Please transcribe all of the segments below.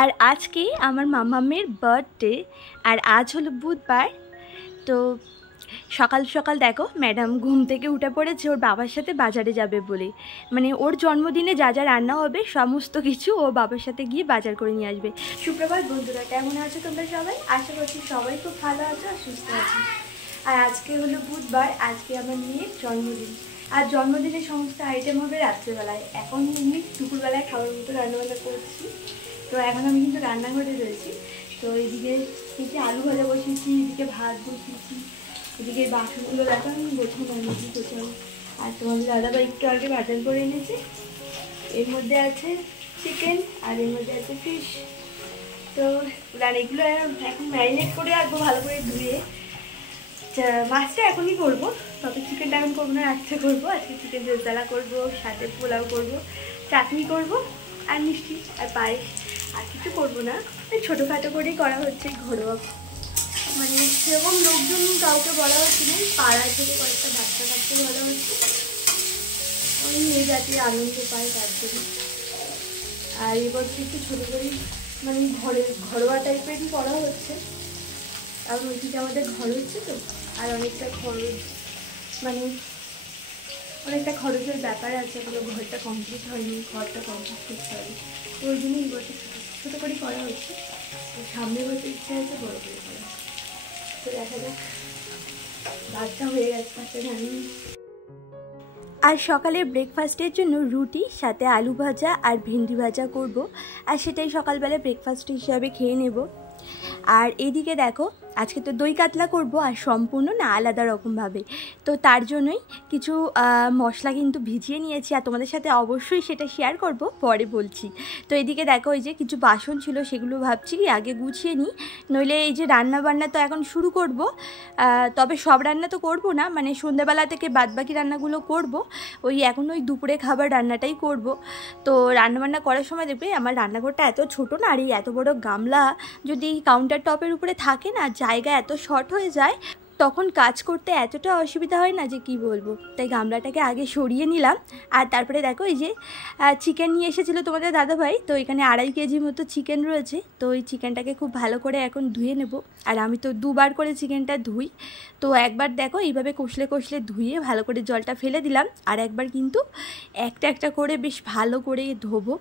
আর আজকে আমার মামামের বার্থডে, আর আজ হলো বুধবার। তো সকাল সকাল দেখো ম্যাডাম ঘুম থেকে উঠে পড়েছে ওর বাবার সাথে বাজারে যাবে বলে। মানে ওর জন্মদিনে যা যা রান্না হবে সমস্ত কিছু ও বাবার সাথে গিয়ে বাজার করে নিয়ে আসবে। সুপ্রভাত বন্ধুরা, কেমন আছো তোমরা সবাই? আশা করছি সবাই খুব ভালো আছো আর সুস্থ আছো। আর আজকে হলো বুধবার, আজকে আমার মেয়ের জন্মদিন। আর জন্মদিনের সমস্ত আইটেম হবে রাত্রেবেলায়। এখন আমি দুপুরবেলায় খাওয়ার মতো রান্নাবান্না করছি। তো এখন আমি কিন্তু রান্নাঘরে রয়েছি। তো এইদিকে আলু ভাজা বসিয়েছি, এদিকে ভাত বসিয়েছি, এদিকে বাসনগুলো দেখো আমি গোছানো আনিয়েছি গোছানো। আর তোমাদের দাদাভাই একটু আগে বাজার করে এনেছে। এর মধ্যে আছে চিকেন আর এর মধ্যে আছে ফিশ। তো এগুলো এখন ম্যারিনেট করে রাখবো ভালো করে ধুয়ে। মাছটা এখনই করবো, তবে চিকেনটা এখন করবো না, রাত্রে করবো। আজকে চিকেন রেজালা করবো, সাথে পোলাও করবো, চাটনি করবো আর মিষ্টি আর পায়েস। আর কিছু করবো না, ছোটোখাটো করেই করা হচ্ছে ঘরোয়া। মানে সেরকম লোকজন কাউকে বলা হচ্ছে না, পাড়া থেকে কয়েকটা ডাক্তার বলা হচ্ছে, ওই মেয়ে জাতীয় আনন্দ পায় তার জন্য। আর এবছর একটু ছোটো করেই মানে ঘরোয়া টাইপেরই করা হচ্ছে। আর ওইদিকে আমাদের ঘর হচ্ছে তো, আর অনেকটা খরচ, মানে অনেকটা খরচের ব্যাপার আছে, এখনো ঘরটা কমপ্লিট হয়নি, ঘরটা কমপ্লিট করতে হবে। তো ওই জন্য এই বছর ছোটো করেই করা হচ্ছে। সামনে বছর ইচ্ছা আছে বড় করে করা। তো দেখা যাক, ভাতটা হয়ে গেছে, ভাতটা জানি। আর সকালে ব্রেকফাস্টের জন্য রুটি সাথে আলু ভাজা আর ভেন্ডি ভাজা করব, আর সেটাই সকালবেলা ব্রেকফাস্ট হিসাবে খেয়ে নেব। আর এইদিকে দেখো আজকে তো দই কাতলা করব, আর সম্পূর্ণ না আলাদা রকমভাবে। তো তার জন্যই কিছু মশলা কিন্তু ভিজিয়ে নিয়েছি, আর তোমাদের সাথে অবশ্যই সেটা শেয়ার করব, পরে বলছি। তো এইদিকে দেখো এই যে কিছু বাসন ছিল, সেগুলো ভাবছি কি আগে গুছিয়ে নিই, নইলে এই যে রান্না বান্না তো এখন শুরু করব। তবে সব রান্না তো করব না, মানে সন্ধ্যাবেলা থেকে বাদবাকি রান্নাগুলো করব। এখন ওই দুপুরে খাবার রান্নাটাই করব। তো রান্নাবান্না করার সময় দেখবে আমার রান্নাঘরটা এত ছোটো না, আর এই এত বড় গামলা যদি কাউন্টার টপের উপরে থাকে না, জায়গা এত শর্ট হয়ে যায়, তখন কাজ করতে এতটা অসুবিধা হয় না যে কি বলবো। তাই গামলাটাকে আগে সরিয়ে নিলাম। আর তারপরে দেখো এই যে চিকেন নিয়ে এসেছিলো তোমাদের দাদাভাই, তো এখানে 2.5 কেজি মতো চিকেন রয়েছে। তো ওই চিকেনটাকে খুব ভালো করে এখন ধুয়ে নেব। আর আমি তো 2বার করে চিকেনটা ধুই। তো একবার দেখো এইভাবে কষলে কষলে ধুয়ে ভালো করে জলটা ফেলে দিলাম, আর একবার কিন্তু একটা একটা করে বেশ ভালো করে ধোবো।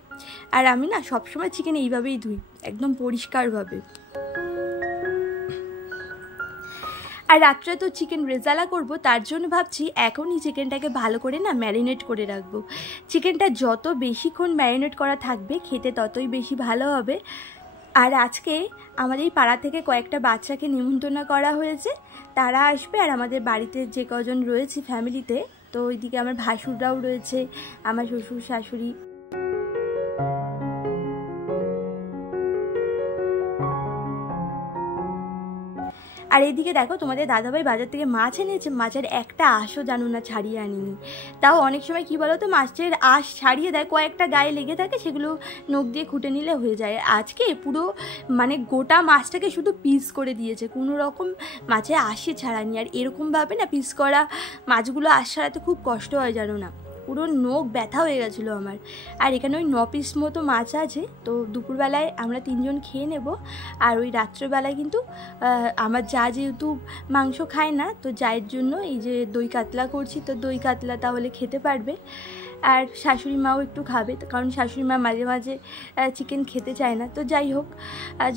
আর আমি না সবসময় চিকেন এইভাবেই ধুই, একদম পরিষ্কারভাবে। আর রাত্রে তো চিকেন রেজালা করব, তার জন্য ভাবছি এখনই চিকেনটাকে ভালো করে না ম্যারিনেট করে রাখবো। চিকেনটা যত বেশিক্ষণ ম্যারিনেট করা থাকবে খেতে ততই বেশি ভালো হবে। আর আজকে আমাদের পাড়া থেকে কয়েকটা বাচ্চাকে নিমন্ত্রণ করা হয়েছে, তারা আসবে। আর আমাদের বাড়িতে যে কজন রয়েছে ফ্যামিলিতে, তো ওইদিকে আমার ভাসুররাও রয়েছে, আমার শ্বশুর শাশুড়ি। আর এইদিকে দেখো তোমাদের দাদাভাই বাজার থেকে মাছ এনেছে, মাছের একটা আঁশও জানো না ছাড়িয়ে আনিনি। তাও অনেক সময় কি বলো তো, মাছের আঁশ ছাড়িয়ে দেয়, কয়েকটা গায়ে লেগে থাকে, সেগুলো নখ দিয়ে খুঁটে নিলে হয়ে যায়। আজকে পুরো মানে গোটা মাছটাকে শুধু পিস করে দিয়েছে, কোনো রকম মাছে আঁশে ছাড়ানি। আর এরকমভাবে না পিস করা মাছগুলো আঁশ ছাড়াতে খুব কষ্ট হয় জানো না, পুরো নখ ব্যথা হয়ে গেছিলো আমার। আর এখানে ওই 9 পিস মতো মাছ আছে। তো দুপুরবেলায় আমরা 3 জন খেয়ে নেব। আর ওই রাত্রেবেলায় কিন্তু আমার যা যেহেতু মাংস খায় না, তো যায়ের জন্য এই যে দই কাতলা করছি, তো দই কাতলা তাহলে খেতে পারবে। আর শাশুড়ি মাও একটু খাবে, কারণ শাশুড়ি মা মাঝে মাঝে চিকেন খেতে চায় না। তো যাই হোক,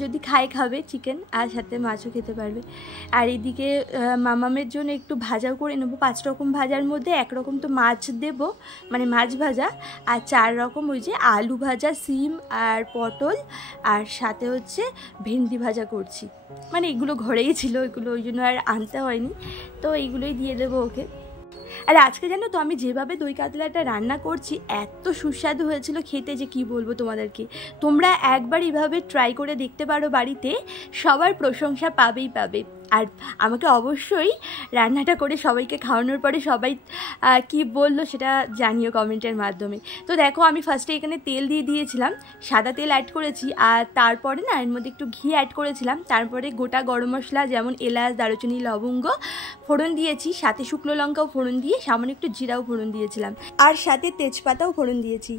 যদি খাবে চিকেন, আর সাথে মাছও খেতে পারবে। আর এদিকে মামামের জন্য একটু ভাজাও করে নেব। 5 রকম ভাজার মধ্যে 1 রকম তো মাছ দেব, মানে মাছ ভাজা। আর 4 রকম ওই যে আলু ভাজা, সিম আর পটল, আর সাথে হচ্ছে ভেন্ডি ভাজা করছি। মানে এগুলো ঘরেই ছিল, এগুলো ওই জন্য আর আনতে হয়নি। তো এইগুলোই দিয়ে দেবো ওকে। আর আজকে জানো তো আমি যেভাবে দই কাতলাটা রান্না করছি, এত সুস্বাদু হয়েছিল খেতে যে কি বলবো তোমাদেরকে। তোমরা একবার এইভাবে ট্রাই করে দেখতে পারো বাড়িতে, সবার প্রশংসা পাবেই পাবে। আর আমাকে অবশ্যই রান্নাটা করে সবাইকে খাওয়ানোর পরে সবাই কি বললো সেটা জানিও কমেন্টের মাধ্যমে। তো দেখো আমি ফার্স্টে এখানে তেল দিয়ে দিয়েছিলাম, সাদা তেল অ্যাড করেছি, আর তারপরে না এর মধ্যে একটু ঘি অ্যাড করেছিলাম। তারপরে গোটা গরম মশলা যেমন এলাচ, দারুচিনি, লবঙ্গ ফোড়ন দিয়েছি, সাথে শুকনো লঙ্কাও ফোড়ন দিয়ে সামান্য একটু জিরাও ফোড়ন দিয়েছিলাম, আর সাথে তেজপাতাও ফোড়ন দিয়েছি।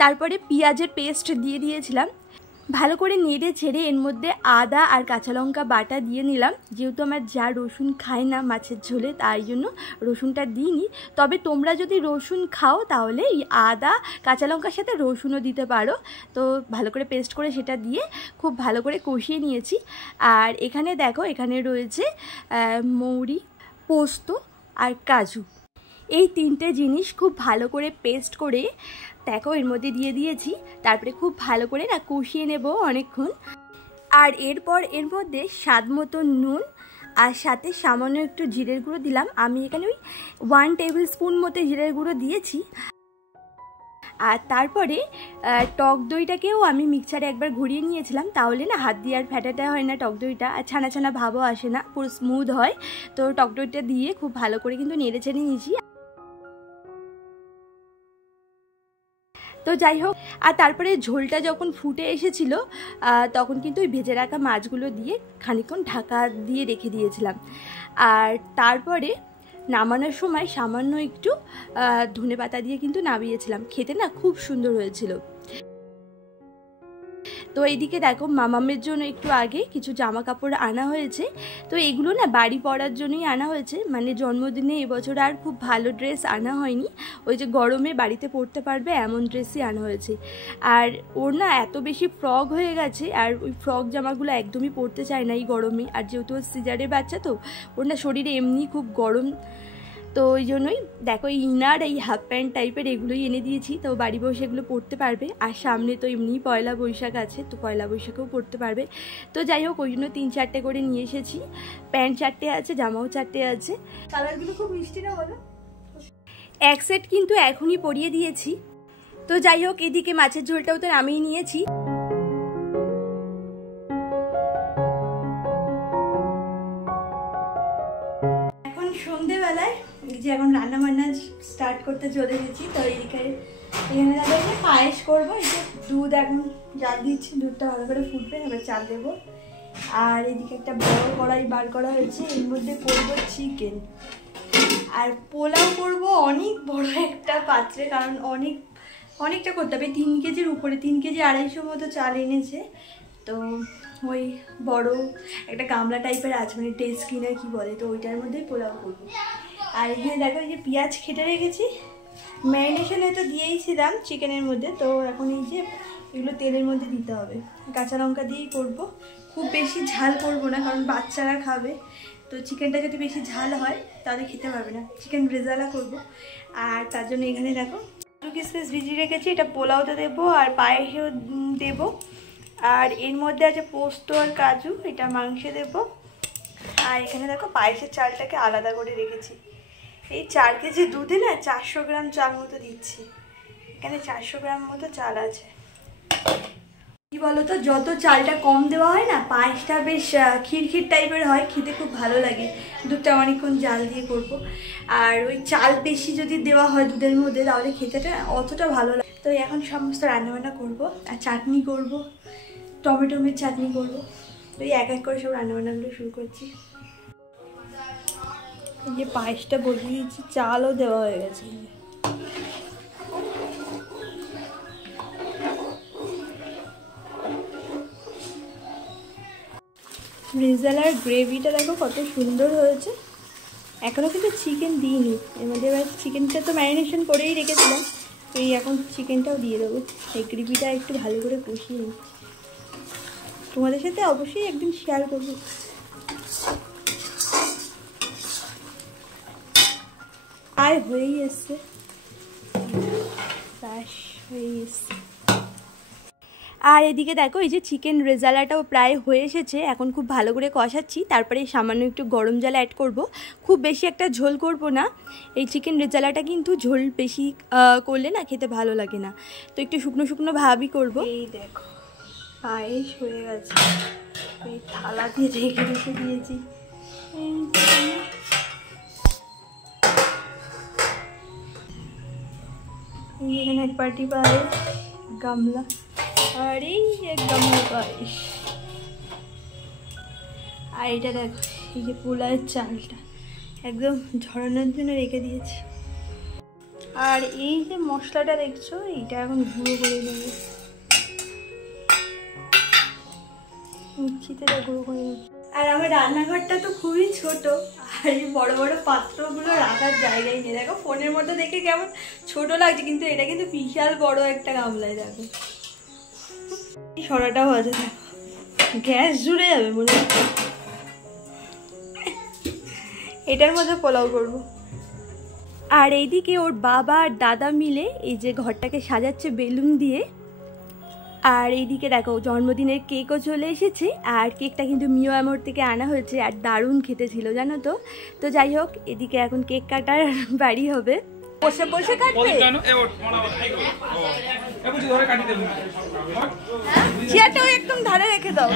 তারপরে পেঁয়াজের পেস্ট দিয়ে দিয়েছিলাম। ভালো করে নেড়ে ছেড়ে এর মধ্যে আদা আর কাঁচা লঙ্কা বাটা দিয়ে নিলাম। যেহেতু আমার যা রসুন খায় না মাছের ঝোলে, তাই জন্য রসুনটা দিইনি। তবে তোমরা যদি রসুন খাও তাহলে এই আদা কাঁচা লঙ্কার সাথে রসুনও দিতে পারো। তো ভালো করে পেস্ট করে সেটা দিয়ে খুব ভালো করে কষিয়ে নিয়েছি। আর এখানে দেখো, এখানে রয়েছে মৌরি, পোস্ত আর কাজু, এই তিনটে জিনিস খুব ভালো করে পেস্ট করে দেখো এর মধ্যে দিয়ে দিয়েছি। তারপরে খুব ভালো করে না কষিয়ে নেব অনেকক্ষণ। আর এরপর এর মধ্যে স্বাদ মতো নুন আর সাথে সামান্য একটু জিরের গুঁড়ো দিলাম। আমি এখানে ওই 1 টেবিল স্পুন মতো জিরের গুঁড়ো দিয়েছি। আর তারপরে টক দইটাকেও আমি মিক্সারে একবার ঘুরিয়ে নিয়েছিলাম, তাহলে না হাত দিয়ে আর ফ্যাটাটা হয় না টক দইটা, আর ছানা ছানা ভাবও আসে না, পুরো স্মুথ হয়। তো টক দইটা দিয়ে খুব ভালো করে কিন্তু নেড়ে চেড়ে নিয়েছি। তো যাই হোক, আর তারপরে ঝোলটা যখন ফুটে এসেছিল তখন কিন্তু ওই ভেজে রাখা মাছগুলো দিয়ে খানিকক্ষণ ঢাকা দিয়ে রেখে দিয়েছিলাম। আর তারপরে নামানোর সময় সামান্য একটু ধনেপাতা দিয়ে কিন্তু নামিয়েছিলাম। খেতে না খুব সুন্দর হয়েছিল। তো এইদিকে দেখো, মামামের জন্য একটু আগে কিছু জামা কাপড় আনা হয়েছে। তো এগুলো না বাড়ি পরার জন্যই আনা হয়েছে, মানে জন্মদিনে এবছর আর খুব ভালো ড্রেস আনা হয়নি, ওই যে গরমে বাড়িতে পরতে পারবে এমন ড্রেসই আনা হয়েছে। আর ওর না এত বেশি ফ্রক হয়ে গেছে, আর ওই ফ্রক জামাগুলো একদমই পরতে চায় না এই গরমে। আর যেহেতু ওর সিজারের বাচ্চা, তো ওর না শরীরে এমনি খুব গরম, তো ওই জন্যই দেখো ইনার এই হাফ প্যান্ট টাইপের এগুলোই এনে দিয়েছি। তো বাড়ি বসে এগুলো পরতে পারবে। আর সামনে তো এমনি পয়লা বৈশাখ আছে, তো পয়লা বৈশাখেও পরতে পারবে। তো যাই হোক, ওই জন্য 3-4টে করে নিয়ে এসেছি। প্যান্ট 4টে আছে, জামাও 4টে আছে। কালারগুলো খুব মিষ্টি না বলো? এক সেট কিন্তু এখনই পরিয়ে দিয়েছি। তো যাই হোক, এদিকে মাছের ঝোলটাও তো নামিয়ে নিয়েছি। এখন সন্ধেবেলায় যে এখন রান্না বান্না স্টার্ট করতে চলে গেছি। তো এখানে দাদা পায়েস করবো। এই যে দুধ এখন জাল দিচ্ছি, দুধটা ভালো করে ফুটবে, এবার চাল দেবো। আর এদিকে একটা বড় কড়াই বার করা হয়েছে, এর মধ্যে করবো চিকেন। আর পোলাও করবো অনেক বড় একটা পাত্রে, কারণ অনেকটা করতে হবে। 3 কেজির উপরে, 3 কেজি 250 মতো চাল এনেছে। তো ওই বড় একটা গামলা টাইপের আছে, মানে টেস্কি না কি বলে, তো ওইটার মধ্যেই পোলাও করবো। আর এখানে দেখো এই যে পেঁয়াজ কেটে রেখেছি, ম্যারিনেশনে তো দিয়েইছিলাম চিকেনের মধ্যে। তো এখন এই যে এগুলো তেলের মধ্যে দিতে হবে। কাঁচা লঙ্কা দিয়েই করবো, খুব বেশি ঝাল করবো না, কারণ বাচ্চারা খাবে। তো চিকেনটা যদি বেশি ঝাল হয় তাহলে খেতে পারবে না। চিকেন রেজালা করবো। আর তার জন্য এখানে দেখো কাজু কিশমিশ ভিজিয়ে রেখেছি, এটা পোলাওতে দেবো আর পায়েসেও দেবো। আর এর মধ্যে আছে পোস্ত আর কাজু, এটা মাংসে দেবো। আর এখানে দেখো পায়েসের চালটাকে আলাদা করে রেখেছি। এই 4 কেজি দুধে না 400 গ্রাম চাল মতো দিচ্ছি। এখানে 400 গ্রাম মতো চাল আছে। কি বলতো, যত চালটা কম দেওয়া হয় না, পায়েসটা বেশ ক্ষীর টাইপের হয়, খেতে খুব ভালো লাগে। দুধটা অনেকক্ষণ জাল দিয়ে করবো। আর ওই চাল বেশি যদি দেওয়া হয় দুধের মধ্যে, তাহলে খেতেটা অতটা ভালো লাগে। তো এখন সমস্ত রান্নাবান্না করবো। আর চাটনি করবো, টমেটোমের চাটনি করবো। তো এই এক এক করে সব রান্নাবান্নাগুলো শুরু করছি। এই যে পায়েসটা বসিয়ে দিচ্ছি, চালও দেওয়া হয়ে গেছে। রেজালার গ্রেভিটা দেখো কত সুন্দর হয়েছে। এখনও কিন্তু চিকেন দিইনি এর মধ্যে, এবার চিকেনটা তো ম্যারিনেশন করেই রেখেছিলাম। তো এই এখন চিকেনটাও দিয়ে দেবো। এই গ্রেভিটা একটু ভালো করে কষিয়ে নিচ্ছি, তোমাদের সাথে অবশ্যই একদিন শেয়ার করবো। প্রায় হয়েই এসছে, হয়েই এসছে। আর এদিকে দেখো এই যে চিকেন রেজালাটাও প্রায় হয়ে এসেছে। এখন খুব ভালো করে কষাচ্ছি, তারপরে সামান্য একটু গরম জল অ্যাড করব। খুব বেশি একটা ঝোল করব না। এই চিকেন রেজালাটা কিন্তু ঝোল বেশি করলে না খেতে ভালো লাগে না, তো একটু শুকনো শুকনো ভাবই করব। এই দেখো পায়েস হয়ে গেছে, এই থালা দিয়ে ঢেকে রেখে দিয়েছি। এখানে এক বাটি পায়েস, গামলা, আর এই এক গামলা পায়েস। আর এটা দেখো এই যে পোলাওয়ের চালটা একদম ঝরানোর জন্য রেখে দিয়েছি। আর এই যে মশলাটা দেখছো, এইটা এখন গুঁড়ো করে নেবো। মিক্সিতে আর আমার রান্নাঘরটা তো খুবই ছোট, আর এই বড় বড় পাত্রগুলো রাখার জায়গায় নেই। দেখো ফোনের মধ্যে দেখে কেমন ছোট লাগছে, কিন্তু এটা কিন্তু বিশাল বড় একটা গামলায়। দেখো সরাটাও আছে, দেখো গ্যাস জুড়ে যাবে মনে হচ্ছে। এটার মধ্যে পোলাও করবো। আর এইদিকে ওর বাবা আর দাদা মিলে এই যে ঘরটাকে সাজাচ্ছে বেলুন দিয়ে। আর এইদিকে দেখো জন্মদিনের কেকও চলে এসেছে, আর কেকটা কিন্তু মিও আমোর থেকে আনা হয়েছে, আর দারুণ খেতে ছিল জানো তো। তো যাই হোক, এদিকে এখন কেক কাটার বাড়ি হবে। বসে বসে কাটবে, চেয়ারটাও একদম ধারে রেখে দাও।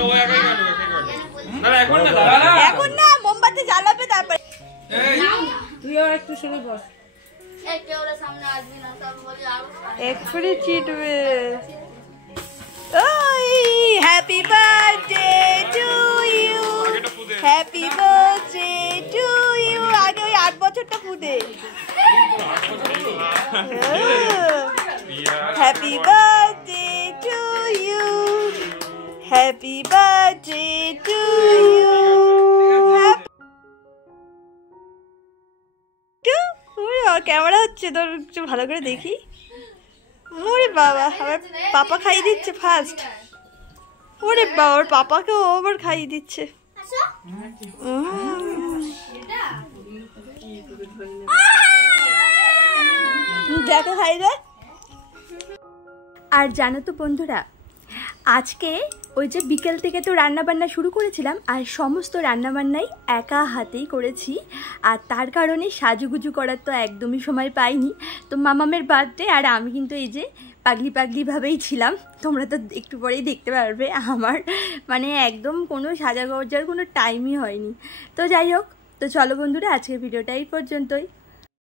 এখন না, মোমবাতি জ্বালাবে তারপরে। তুইও একটু শুনে বস, এক্ষুনি চিটবে। Happy birthday to you, happy birthday to you. আগে ওই 8 বছরটা পুদে। Happy birthday to you, happy birthday to you. Camera হচ্ছে তোর, একটু ভালো করে দেখি। ওরে বাবা, আমার পাপা খাইয়ে দিচ্ছে ফার্স্ট। ওরে বাবা, ওর পাপাকে ও আবার খাইয়ে দিচ্ছে। দেখো খাই দে। আর জানো তো বন্ধুরা, আজকে ওই যে বিকেল থেকে তো রান্নাবান্না শুরু করেছিলাম, আর সমস্ত রান্নাবান্নাই একা হাতেই করেছি। আর তার কারণে সাজুগুজু করার তো একদমই সময় পাইনি। তো মামামের বার্থডে, আর আমি কিন্তু এই যে পাগলি পাগলিভাবেই ছিলাম। তোমরা তো একটু পরেই দেখতে পারবে, আমার মানে একদম কোনো সাজা গজ্জার কোনো টাইমই হয়নি। তো যাই হোক, তো চলো বন্ধুরা, আজকের ভিডিওটা এই পর্যন্তই।